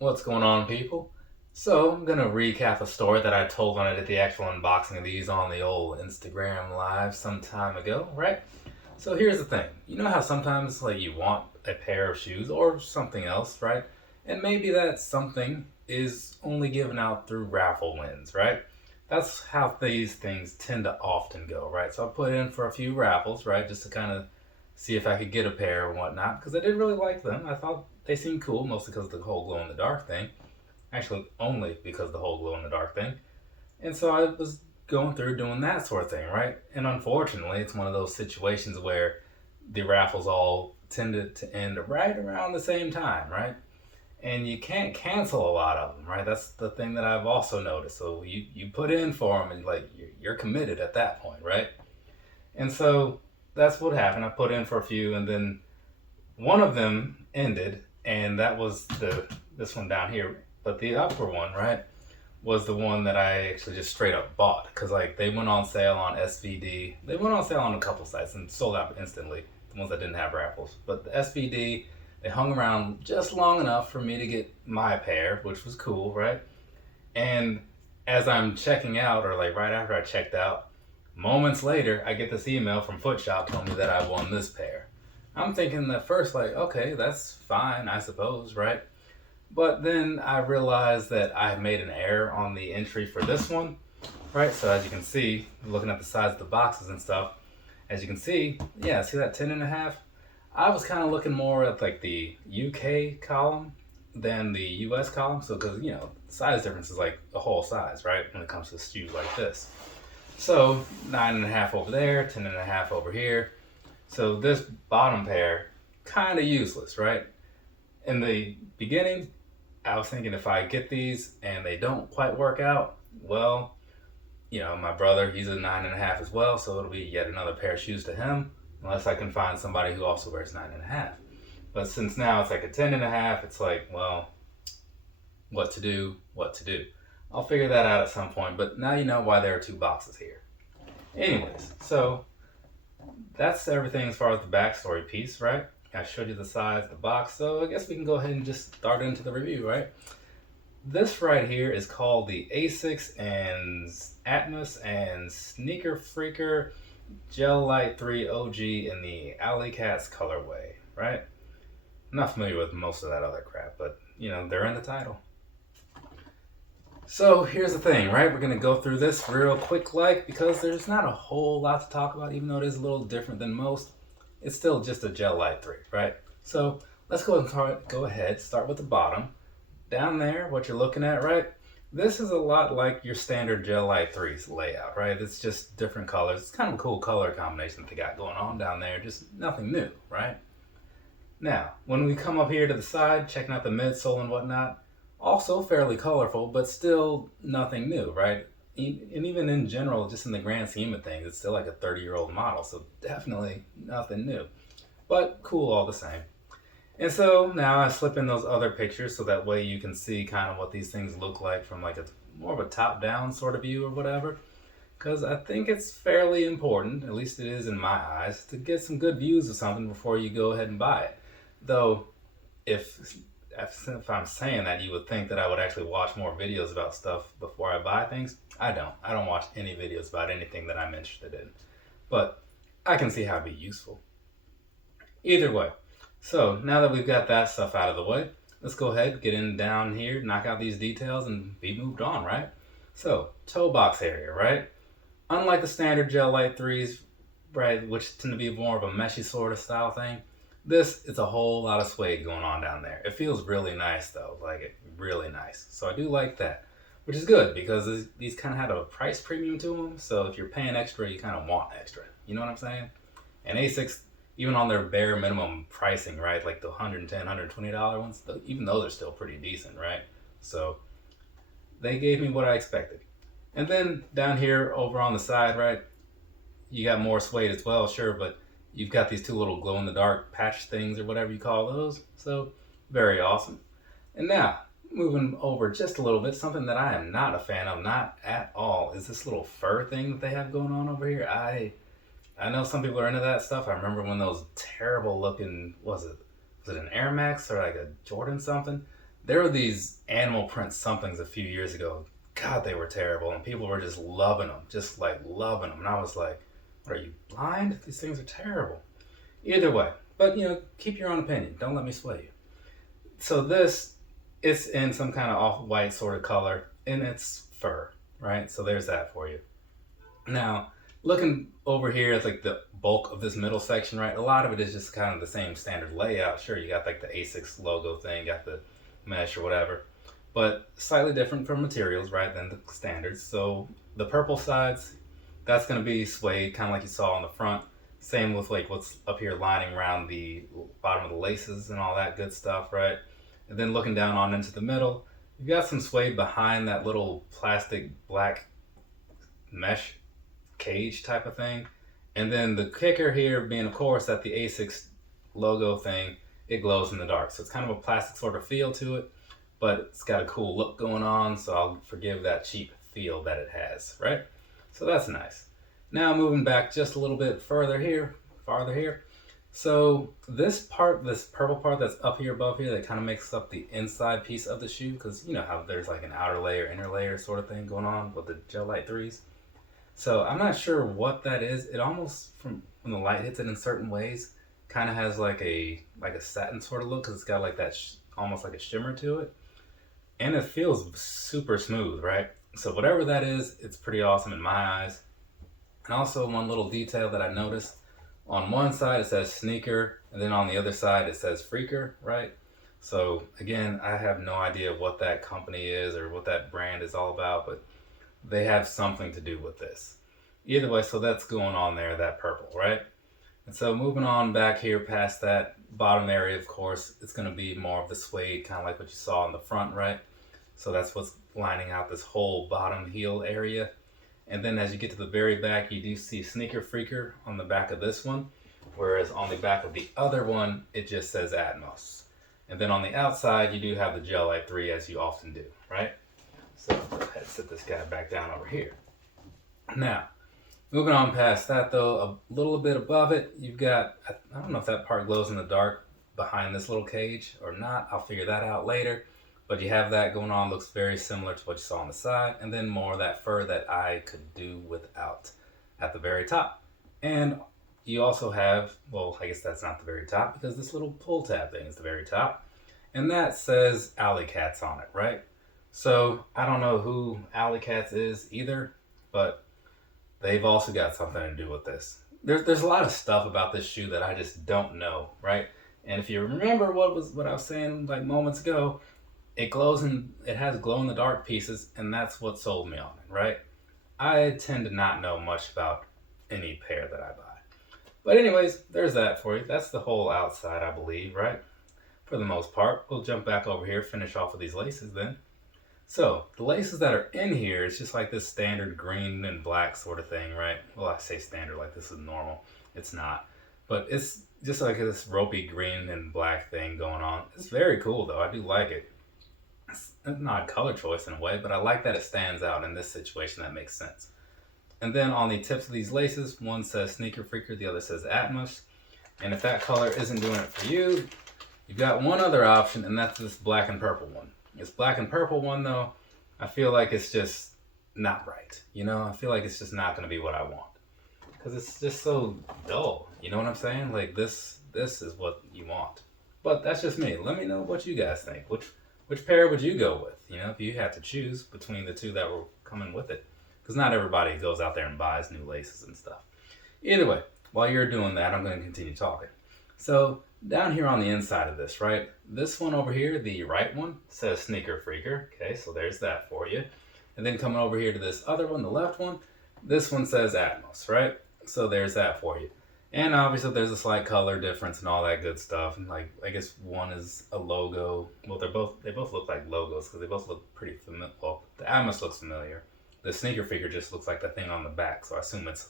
What's going on, people? So, I'm gonna recap a story that I told when I did the actual unboxing of these on the old Instagram live some time ago, right? So, here's the thing. You know how sometimes, like, you want a pair of shoes or something else, right? And maybe that something is only given out through raffle wins, right? That's how these things tend to often go, right? So, I put in for a few raffles, right? Just to kind of see if I could get a pair or whatnot, because I did really like them. I thought they seemed cool, mostly because of the whole glow in the dark thing. Actually, only because of the whole glow in the dark thing. And so I was going through doing that sort of thing, right? And unfortunately, it's one of those situations where the raffles all tended to end right around the same time, right? And you can't cancel a lot of them, right? That's the thing that I've also noticed. So you put in for them and like you're committed at that point, right? And so that's what happened. I put in for a few, and then one of them ended, and that was this one down here. But the upper one, right, was the one that I actually just straight up bought because like they went on sale on SVD. They went on sale on a couple sites and sold out instantly. The ones that didn't have raffles, but the SVD, they hung around just long enough for me to get my pair, which was cool, right? And as I'm checking out, or like right after I checked out, moments later, I get this email from Footshop telling me that I won this pair. I'm thinking at first, like, okay, that's fine, I suppose, right? But then I realized that I had made an error on the entry for this one, right? So as you can see, looking at the size of the boxes and stuff, as you can see, yeah, see that 10 and a half? I was kind of looking more at like the UK column than the US column. So, because, the size difference is like a whole size, right? When it comes to shoes like this. So, 9.5 over there, 10.5 over here. So, this bottom pair, kind of useless, right? In the beginning, I was thinking if I get these and they don't quite work out, well, my brother, he's a 9.5 as well, so it'll be yet another pair of shoes to him, unless I can find somebody who also wears 9.5. But since now it's like a 10.5, it's like, well, what to do, what to do. I'll figure that out at some point, but now you know why there are two boxes here. Anyways, so that's everything as far as the backstory piece, right? I showed you the size of the box, so I guess we can go ahead and just start into the review, right? This right here is called the Asics and ATMOS and Sneaker Freaker Gel-Lyte III OG in the Alley Cats colorway, right? I'm not familiar with most of that other crap, but they're in the title. So here's the thing, right? We're gonna go through this real quick, like, because there's not a whole lot to talk about, even though it is a little different than most. It's still just a Gel-Lyte 3, right? So let's go ahead, start with the bottom. Down there, what you're looking at, right? This is a lot like your standard Gel-Lyte 3's layout, right? It's just different colors. It's kind of a cool color combination that they got going on down there, just nothing new, right? Now, when we come up here to the side, checking out the midsole and whatnot, also fairly colorful, but still nothing new, right? And even in general, just in the grand scheme of things, it's still like a 30-year-old model, so definitely nothing new. But cool all the same. And so now I slip in those other pictures so that way you can see kind of what these things look like from like a more of a top-down sort of view or whatever. Because I think it's fairly important, at least it is in my eyes, to get some good views of something before you go ahead and buy it. Though, if I'm saying that, you would think that I would actually watch more videos about stuff before I buy things. I don't. I don't watch any videos about anything that I'm interested in. But I can see how it'd be useful. Either way. So now that we've got that stuff out of the way, let's go ahead, get in down here, knock out these details, and be moved on, right? So, toe box area, right? Unlike the standard Gel-Lyte 3s, right, which tend to be more of a meshy sort of style thing, this is a whole lot of suede going on down there. It feels really nice though, like really nice. So I do like that, which is good because these kind of have a price premium to them. So if you're paying extra, you kind of want extra. You know what I'm saying? And Asics, even on their bare minimum pricing, right, like the $110, $120 ones, even those are still pretty decent, right? So they gave me what I expected. And then down here over on the side, right, you got more suede as well, sure, but you've got these two little glow-in-the-dark patch things or whatever you call those. So very awesome. And now, moving over just a little bit, something that I am not a fan of, not at all, is this little fur thing that they have going on over here. I know some people are into that stuff. I remember when those terrible looking, was it an Air Max or like a Jordan something? There were these animal print somethings a few years ago. God, they were terrible, and people were just loving them, just like loving them. And I was like, "What are you blind? These things are terrible." Either way, but keep your own opinion. Don't let me sway you. So this, it's in some kind of off-white sort of color, and it's fur, right? So there's that for you. Now, looking over here at like the bulk of this middle section, right? A lot of it is just kind of the same standard layout. Sure, you got like the Asics logo thing, got the mesh or whatever, but slightly different from materials, right, than the standards. So the purple sides, that's going to be suede, kind of like you saw on the front. Same with like what's up here lining around the bottom of the laces and all that good stuff, right? And then looking down on into the middle, you've got some suede behind that little plastic black mesh cage type of thing. And then the kicker here being, of course, that the Asics logo thing, it glows in the dark. So it's kind of a plastic sort of feel to it, but it's got a cool look going on, so I'll forgive that cheap feel that it has, right? So that's nice. Now moving back just a little bit farther here. So this part, this purple part that's up here above here, that kind of makes up the inside piece of the shoe, because you know how there's like an outer layer, inner layer sort of thing going on with the Gel-Lyte 3s. So I'm not sure what that is. It almost, from when the light hits it in certain ways, kind of has like a satin sort of look, because it's got like that almost like a shimmer to it, and it feels super smooth, right? So whatever that is, it's pretty awesome in my eyes. And also one little detail that I noticed, on one side it says sneaker, and then on the other side it says freaker, right? So again, I have no idea what that company is or what that brand is all about, but they have something to do with this. Either way, so that's going on there, that purple, right? And so moving on back here past that bottom area, of course, it's going to be more of the suede, kind of like what you saw in the front, right? So that's what's lining out this whole bottom heel area. And then as you get to the very back, you do see Sneaker Freaker on the back of this one, whereas on the back of the other one, it just says ATMOS. And then on the outside, you do have the Gel-Lyte 3, as you often do, right? So go ahead and sit this guy back down over here. Now, moving on past that though, a little bit above it, you've got, I don't know if that part glows in the dark behind this little cage or not. I'll figure that out later. But you have that going on, looks very similar to what you saw on the side, and then more of that fur that I could do without at the very top. And you also have, well, I guess that's not the very top, because this little pull tab thing is the very top. And that says Alley Cats on it, right? So I don't know who Alley Cats is either, but they've also got something to do with this. There's a lot of stuff about this shoe that I just don't know, right? And if you remember what I was saying like moments ago, it has glow in the dark pieces, and that's what sold me on it, right? I tend to not know much about any pair that I buy. But anyways, there's that for you. That's the whole outside, I believe, right? For the most part. We'll jump back over here, finish off with these laces then. So the laces that are in here, it's just like this standard green and black sort of thing, right? Well, I say standard like this is normal. It's not. But it's just like this ropey green and black thing going on. It's very cool though. I do like it. It's an odd color choice in a way, but I like that it stands out in this situation. That makes sense. And then on the tips of these laces, one says Sneaker Freaker, the other says ATMOS. And if that color isn't doing it for you, you've got one other option, and that's this black and purple one. This black and purple one, though, I feel like it's just not right. I feel like it's just not going to be what I want. Because it's just so dull. You know what I'm saying? Like, this is what you want. But that's just me. Let me know what you guys think. Which pair would you go with? If you had to choose between the two that were coming with it. Because not everybody goes out there and buys new laces and stuff. Either way, while you're doing that, I'm going to continue talking. So, down here on the inside of this, right? This one over here, the right one, says Sneaker Freaker. Okay, so there's that for you. And then coming over here to this other one, the left one, this one says Atmos, right? So there's that for you. And obviously there's a slight color difference and all that good stuff. And like, I guess one is a logo. Well, they both look like logos because they both look pretty familiar. Well, the Atmos looks familiar. The Sneaker Freaker just looks like the thing on the back. So I assume it's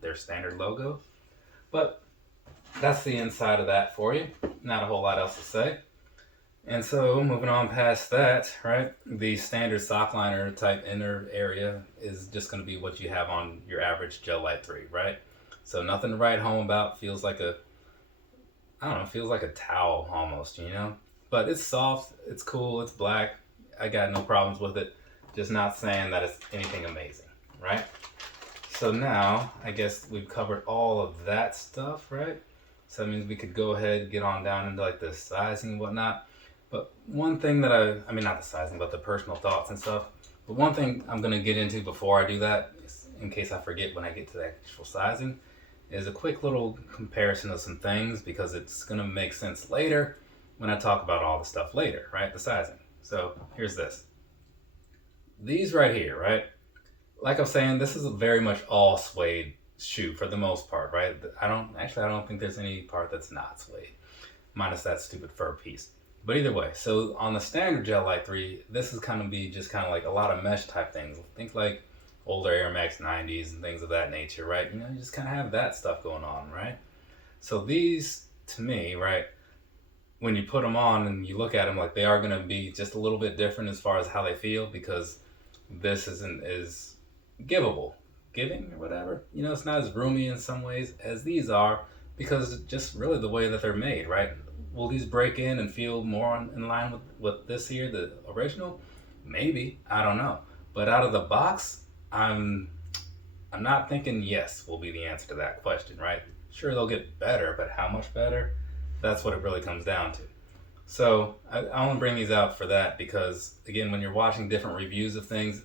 their standard logo. But that's the inside of that for you. Not a whole lot else to say. And so moving on past that, right, the standard sock liner type inner area is just going to be what you have on your average Gel-Lyte 3, right? So nothing to write home about. Feels like a towel almost, but it's soft, it's cool, it's black. I got no problems with it. Just not saying that it's anything amazing, right? So now, I guess we've covered all of that stuff, right? So that means we could go ahead and get on down into like the sizing and whatnot. But one thing that I mean not the sizing, but the personal thoughts and stuff. But one thing I'm gonna get into before I do that, in case I forget when I get to the actual sizing, is a quick little comparison of some things because it's gonna make sense later when I talk about all the stuff later, right? The sizing. So here's this. These right here, right? Like I'm saying, this is a very much all suede shoe for the most part, right? I don't think there's any part that's not suede, minus that stupid fur piece. But either way, so on the standard Gel-Lyte 3, this is kind of be just kind of like a lot of mesh type things. Think like older Air Max 90s and things of that nature, right? You know, you just kind of have that stuff going on, right? So these, to me, right, when you put them on and you look at them, like they are going to be just a little bit different as far as how they feel because this is giving or whatever. You know, it's not as roomy in some ways as these are because just really the way that they're made, right? Will these break in and feel more in line with this here, the original? Maybe, I don't know. But out of the box, I'm not thinking yes will be the answer to that question, right? Sure, they'll get better, but how much better? That's what it really comes down to. So I only bring these out for that because, again, when you're watching different reviews of things,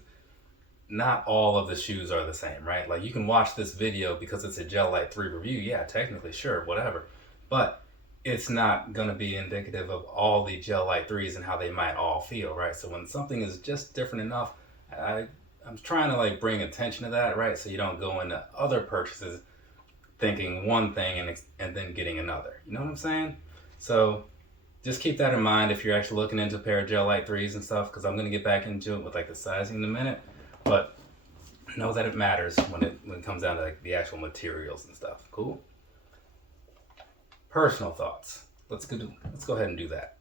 not all of the shoes are the same, right? Like you can watch this video because it's a Gel-Lyte 3 review. Yeah, technically, sure, whatever. But it's not going to be indicative of all the Gel-Lyte 3s and how they might all feel, right? So when something is just different enough, I'm trying to like bring attention to that, right? So you don't go into other purchases thinking one thing and then getting another. You know what I'm saying? So just keep that in mind if you're actually looking into a pair of Gel-Lyte 3s and stuff, because I'm going to get back into it with like the sizing in a minute. But know that it matters when it comes down to like the actual materials and stuff. Cool? Personal thoughts. Let's go ahead and do that.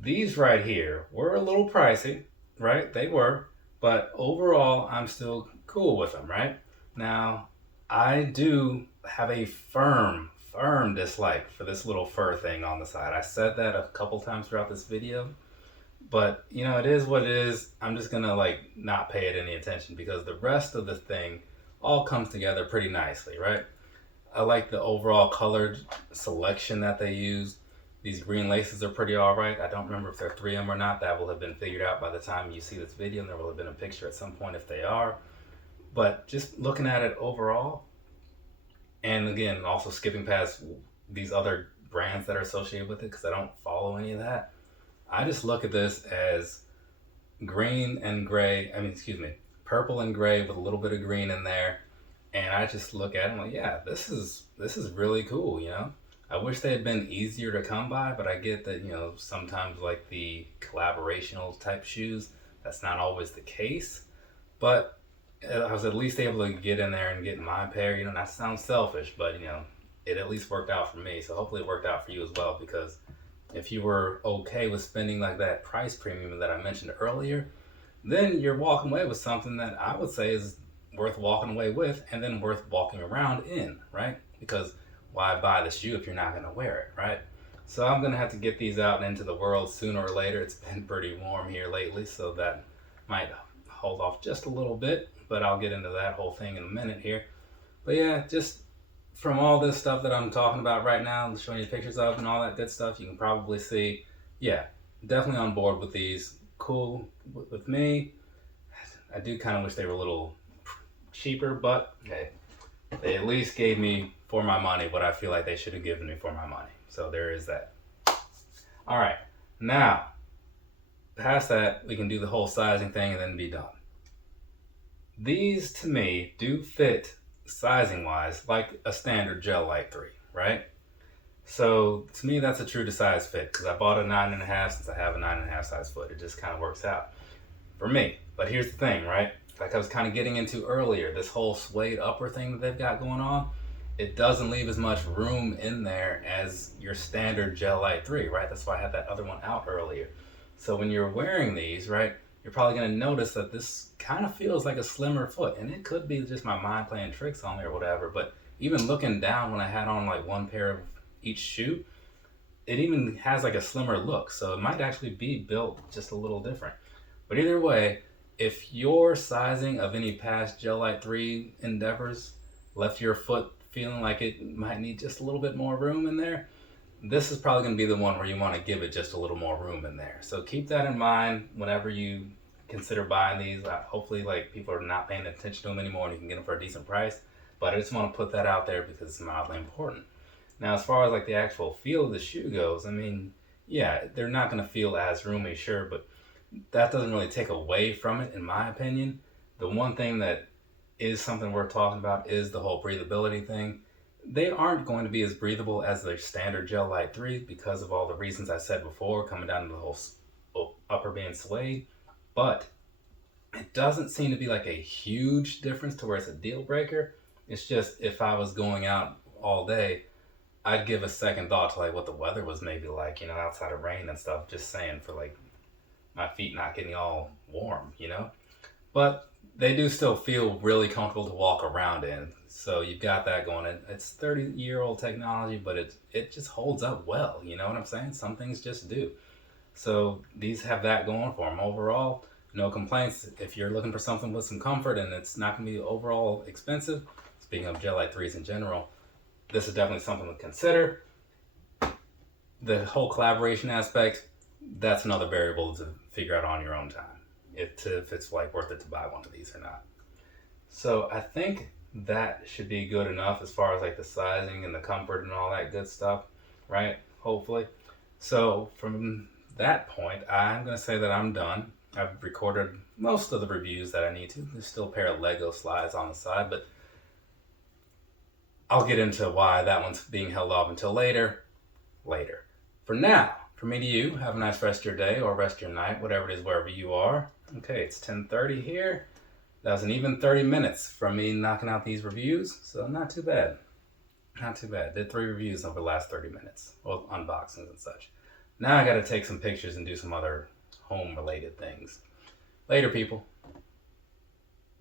These right here were a little pricey, right? They were, but overall I'm still cool with them, right? Now, I do have a firm dislike for this little fur thing on the side. I said that a couple times throughout this video, but you know, it is what it is. I'm just gonna like not pay it any attention because the rest of the thing all comes together pretty nicely, right? I like the overall colored selection that they used. These green laces are pretty alright. I don't remember if they're 3M or not. That will have been figured out by the time you see this video, and there will have been a picture at some point if they are. But just looking at it overall, and again, also skipping past these other brands that are associated with it because I don't follow any of that, I just look at this as green and gray, purple and gray with a little bit of green in there. And I just look at it and like, yeah, this is really cool, you know? I wish they had been easier to come by, but I get that, you know, sometimes like the collaborational type shoes, that's not always the case. But I was at least able to get in there and get my pair. You know, that sounds selfish, but you know, it at least worked out for me. So hopefully it worked out for you as well, because if you were okay with spending like that price premium that I mentioned earlier, then you're walking away with something that I would say is worth walking away with and then worth walking around in, right? Because why buy the shoe if you're not going to wear it, right? So I'm going to have to get these out into the world sooner or later. It's been pretty warm here lately, so that might hold off just a little bit, but I'll get into that whole thing in a minute here. But yeah, just from all this stuff that I'm talking about right now, showing you pictures of and all that good stuff, you can probably see, yeah, definitely on board with these. Cool with me. I do kind of wish they were a little cheaper, but hey, they at least gave me for my money what I feel like they should have given me for my money. So there is that. All right, now past that, we can do the whole sizing thing and then be done. These to me do fit sizing wise like a standard Gel-Lyte 3, right? So to me, that's a true to size fit because I bought a 9.5 since I have a 9.5 size foot. It just kind of works out for me. But here's the thing, right? Like I was kind of getting into earlier, this whole suede upper thing that they've got going on, it doesn't leave as much room in there as your standard Gel-Lyte 3, right? That's why I had that other one out earlier. So when you're wearing these, right, you're probably going to notice that this kind of feels like a slimmer foot. And it could be just my mind playing tricks on me or whatever. But even looking down when I had on like one pair of each shoe, it even has like a slimmer look, so it might actually be built just a little different. But either way, if your sizing of any past Gel-Lyte 3 endeavors left your foot feeling like it might need just a little bit more room in there, this is probably going to be the one where you want to give it just a little more room in there. So keep that in mind whenever you consider buying these. Hopefully, like, people are not paying attention to them anymore and you can get them for a decent price. But I just want to put that out there because it's mildly important. Now, as far as like the actual feel of the shoe goes, I mean, yeah, they're not going to feel as roomy, sure, but that doesn't really take away from it, in my opinion. The one thing that is something worth talking about is the whole breathability thing. They aren't going to be as breathable as their standard Gel-Lyte 3 because of all the reasons I said before, coming down to the whole upper being suede, but it doesn't seem to be like a huge difference to where it's a deal breaker. It's just if I was going out all day, I'd give a second thought to like what the weather was maybe like, outside of rain and stuff, just saying, for like my feet not getting all warm. But they do still feel really comfortable to walk around in. So you've got that going. It's 30-year-old technology, but it just holds up well. You know what I'm saying? Some things just do. So these have that going for them. Overall, no complaints. If you're looking for something with some comfort and it's not going to be overall expensive, speaking of Gel-Lyte 3s in general, this is definitely something to consider. The whole collaboration aspect, that's another variable to figure out on your own time, if it's like worth it to buy one of these or not. So I think that should be good enough as far as like the sizing and the comfort and all that good stuff, right? Hopefully. So from that point, I'm going to say that I'm done. I've recorded most of the reviews that I need to. There's still a pair of Lego slides on the side, but I'll get into why that one's being held off until later. For now, from me to you, have a nice rest of your day or rest of your night, whatever it is, wherever you are. Okay, it's 10:30 here. That was an even 30 minutes from me knocking out these reviews, so not too bad. Not too bad. Did 3 reviews over the last 30 minutes, well, unboxings and such. Now I gotta take some pictures and do some other home-related things. Later, people.